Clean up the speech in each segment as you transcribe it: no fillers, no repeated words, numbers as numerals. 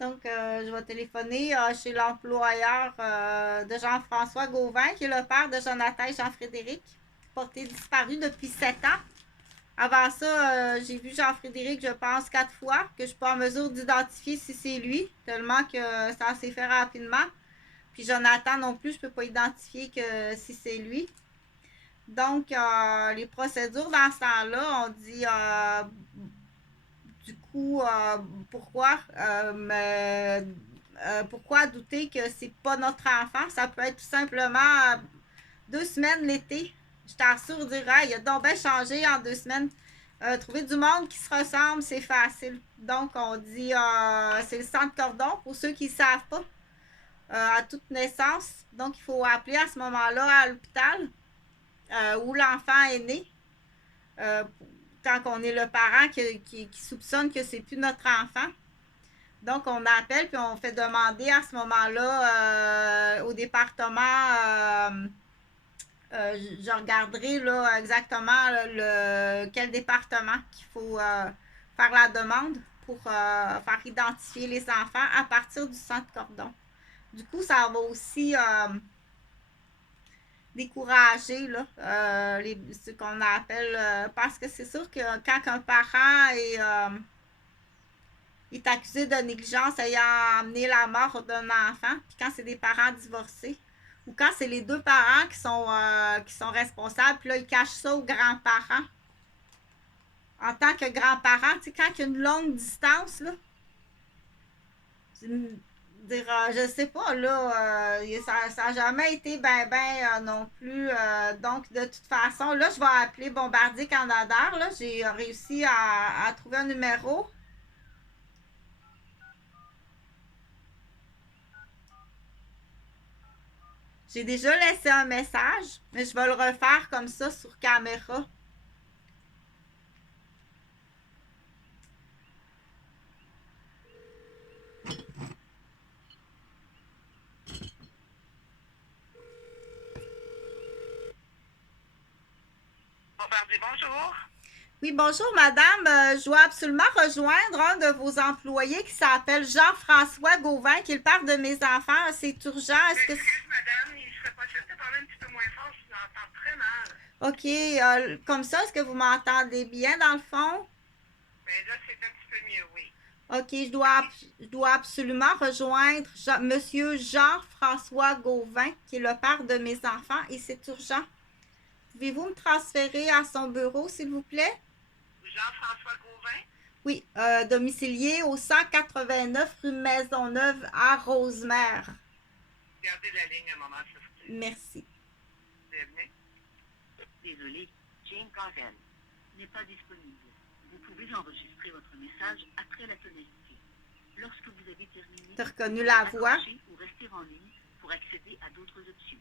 Donc, je vais téléphoner chez l'employeur de Jean-François Gauvin, qui est le père de Jonathan et Jean-Frédéric, porté disparu depuis 7 ans. Avant ça, j'ai vu Jean-Frédéric, je pense, 4 fois, que je suis pas en mesure d'identifier si c'est lui, tellement que ça s'est fait rapidement. Puis Jonathan non plus, je peux pas identifier que si c'est lui. Donc, les procédures dans ce temps-là, on dit du coup, pourquoi douter que c'est pas notre enfant? Ça peut être tout simplement 2 semaines l'été. Je t'assure, dire, il a donc bien changé en 2 semaines. Trouver du monde qui se ressemble, c'est facile. Donc, on dit, c'est le centre cordon, pour ceux qui ne savent pas, à toute naissance. Donc, il faut appeler à ce moment-là à l'hôpital où l'enfant est né. Quand on est le parent qui soupçonne que c'est plus notre enfant. Donc, on appelle puis on fait demander à ce moment-là au département. Je regarderai là, exactement quel département qu'il faut faire la demande pour faire identifier les enfants à partir du centre cordon. Du coup, ça va aussi décourager là, ce qu'on appelle parce que c'est sûr que quand un parent est accusé de négligence ayant amené la mort d'un enfant, puis quand c'est des parents divorcés, ou quand c'est les deux parents qui sont responsables, puis là, ils cachent ça aux grands-parents. En tant que grands-parents, tu sais, quand il y a une longue distance, là, je sais pas, là, ça n'a jamais été ben non plus. Donc, de toute façon, là, je vais appeler Bombardier Canadair. Là, j'ai réussi à trouver un numéro. J'ai déjà laissé un message, mais je vais le refaire comme ça sur caméra. Bombardier, bonjour. Oui, bonjour madame. Je dois absolument rejoindre un de vos employés qui s'appelle Jean-François Gauvin, qui est le père de mes enfants. C'est urgent. Est-ce que Excuse, madame, il serait possible de parler un petit peu moins fort, je vous entends très mal. OK, comme ça, est-ce que vous m'entendez bien dans le fond? Mais là, c'est un petit peu mieux, oui. OK, je dois absolument rejoindre Monsieur Jean-François Gauvin, qui est le père de mes enfants, et c'est urgent. Pouvez-vous me transférer à son bureau, s'il vous plaît? Jean-François Gauvin? Oui, domicilié au 189 rue Maisonneuve à Rosemère. Gardez la ligne un moment, s'il vous plaît. Merci. Bienvenue. Désolé, Jane Carden n'est pas disponible. Vous pouvez enregistrer votre message après la tonalité. Lorsque vous avez terminé, Tu as reconnu la voix? ou rester en ligne pour accéder à d'autres options.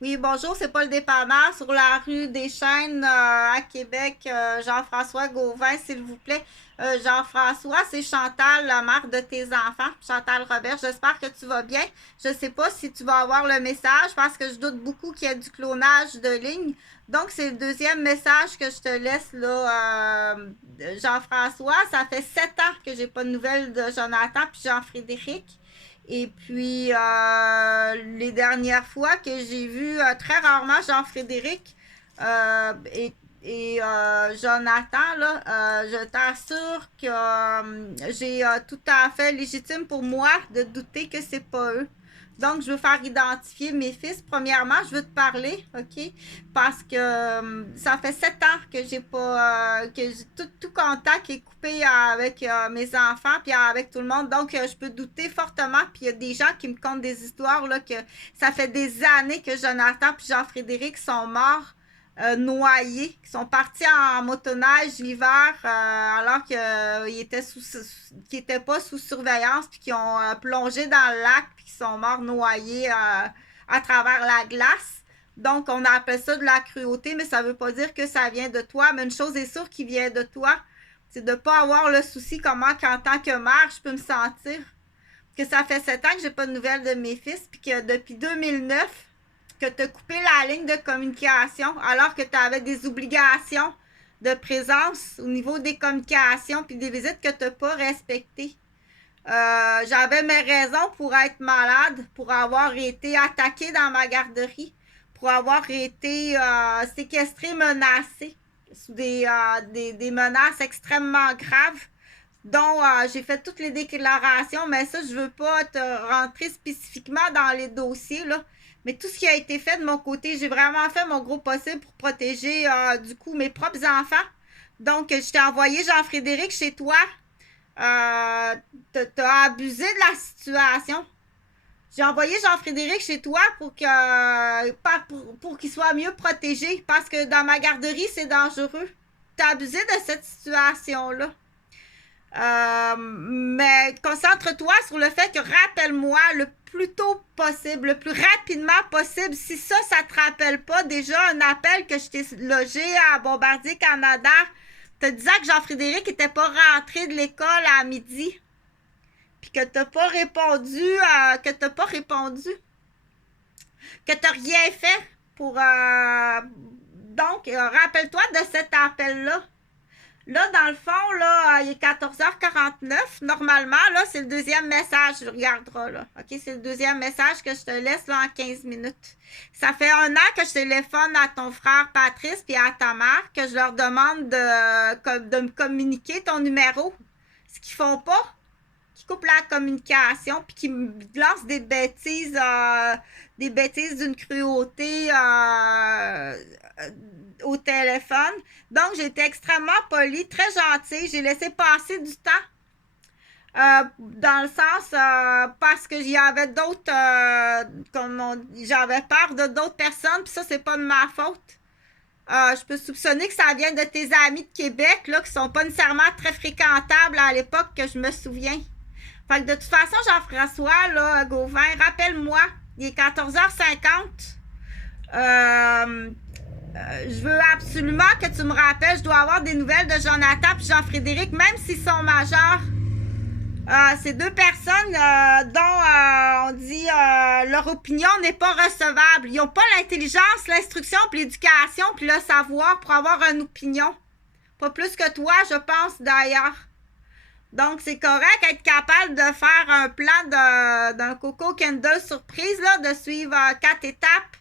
Oui, bonjour, c'est Paul Dépanneur sur la rue des Chênes à Québec. Jean-François Gauvin, s'il vous plaît. Jean-François, c'est Chantal, la mère de tes enfants. Chantal Robert, j'espère que tu vas bien. Je ne sais pas si tu vas avoir le message parce que je doute beaucoup qu'il y ait du clonage de ligne. Donc, c'est le deuxième message que je te laisse là, Jean-François. Ça fait 7 ans que j'ai pas de nouvelles de Jonathan puis Jean-Frédéric. Et puis, les dernières fois que j'ai vu très rarement Jean-Frédéric et Jonathan, là, je t'assure que j'ai tout à fait légitime pour moi de douter que c'est pas eux. Donc, je veux faire identifier mes fils. Premièrement, je veux te parler, OK? Parce que ça fait 7 ans que j'ai pas que tout contact est coupé avec mes enfants puis avec tout le monde. Donc, je peux douter fortement. Puis il y a des gens qui me content des histoires là, que ça fait des années que Jonathan puis Jean-Frédéric sont morts. Noyés, qui sont partis en motoneige l'hiver alors qu'ils étaient pas sous surveillance puis qui ont plongé dans le lac puis qui sont morts noyés à travers la glace. Donc, on appelle ça de la cruauté, mais ça veut pas dire que ça vient de toi. Mais une chose est sûre qui vient de toi, c'est de ne pas avoir le souci comment qu'en tant que mère, je peux me sentir. Que ça fait 7 ans que j'ai pas de nouvelles de mes fils, puis que depuis 2009, que tu as coupé la ligne de communication alors que tu avais des obligations de présence au niveau des communications puis des visites que tu n'as pas respectées. J'avais mes raisons pour être malade, pour avoir été attaquée dans ma garderie, pour avoir été séquestrée, menacée, sous des menaces extrêmement graves, dont j'ai fait toutes les déclarations, mais ça, je veux pas te rentrer spécifiquement dans les dossiers, là. Mais tout ce qui a été fait de mon côté, j'ai vraiment fait mon gros possible pour protéger, du coup, mes propres enfants. Donc, je t'ai envoyé Jean-Frédéric chez toi. T'as abusé de la situation. J'ai envoyé Jean-Frédéric chez toi pour qu'il soit mieux protégé parce que dans ma garderie, c'est dangereux. T'as abusé de cette situation-là. Mais concentre-toi sur le fait que rappelle-moi le plus tôt possible, le plus rapidement possible. Si ça te rappelle pas déjà un appel que je t'ai logé à Bombardier Canada, te disant que Jean-Frédéric était pas rentré de l'école à midi, puis que t'as pas répondu, que t'as rien fait pour. Donc, rappelle-toi de cet appel-là. Là, dans le fond, là, il est 14h49. Normalement, là, c'est le deuxième message. Je regarderai, là. OK, c'est le deuxième message que je te laisse, là, en 15 minutes. Ça fait 1 an que je téléphone à ton frère Patrice puis à ta mère, que je leur demande de me communiquer ton numéro. Ce qu'ils font pas, qui coupent la communication puis qui me lancent des bêtises d'une cruauté au téléphone. Donc, j'ai été extrêmement polie, très gentille. J'ai laissé passer du temps. Dans le sens parce que y avait d'autres j'avais peur de d'autres personnes, puis ça, c'est pas de ma faute. Je peux soupçonner que ça vient de tes amis de Québec, là, qui sont pas nécessairement très fréquentables à l'époque que je me souviens. Fait que de toute façon, Jean-François, là, Gauvin, rappelle-moi, il est 14h50. Je veux absolument que tu me rappelles, je dois avoir des nouvelles de Jonathan et Jean-Frédéric, même s'ils sont majeurs. Ces deux personnes dont on dit leur opinion n'est pas recevable. Ils n'ont pas l'intelligence, l'instruction, puis l'éducation, puis le savoir pour avoir une opinion. Pas plus que toi, je pense, d'ailleurs. Donc, c'est correct être capable de faire un plan d'un Coco Kendall surprise, là, de suivre 4 étapes.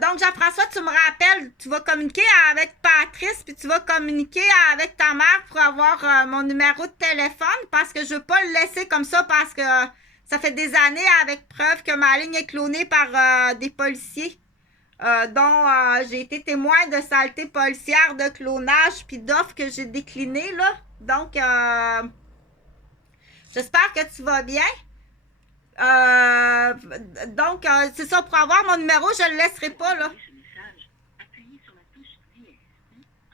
Donc, Jean-François, tu me rappelles, tu vas communiquer avec Patrice, puis tu vas communiquer avec ta mère pour avoir mon numéro de téléphone, parce que je ne veux pas le laisser comme ça, parce que ça fait des années avec preuve que ma ligne est clonée par des policiers, dont j'ai été témoin de saletés policières, de clonage, puis d'offres que j'ai déclinées, là. Donc, j'espère que tu vas bien. Donc, c'est ça, pour avoir mon numéro, je le laisserai pas, là. Ce message, appuyez sur la touche dièse,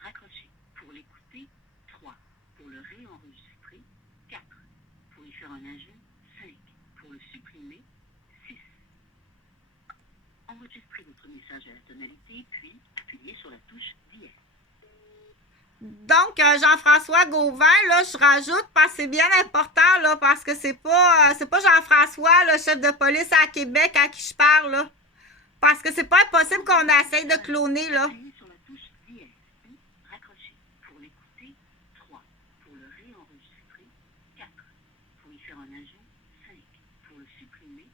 raccrochez. Pour l'écouter, 3. Pour le réenregistrer, 4. Pour y faire un ajout, 5. Pour le supprimer, 6. Enregistrez votre message à la tonalité, puis appuyez sur la touche dièse. Donc, Jean-François Gauvin, là, je rajoute parce que c'est bien important, là, parce que c'est pas Jean-François, le chef de police à Québec, à qui je parle, là. Parce que c'est pas impossible qu'on essaye de cloner, là. Appuyez sur la touche dièse, raccrochez. Pour l'écouter, 3. Pour le réenregistrer, 4. Pour y faire un ajout, 5. Pour le supprimer,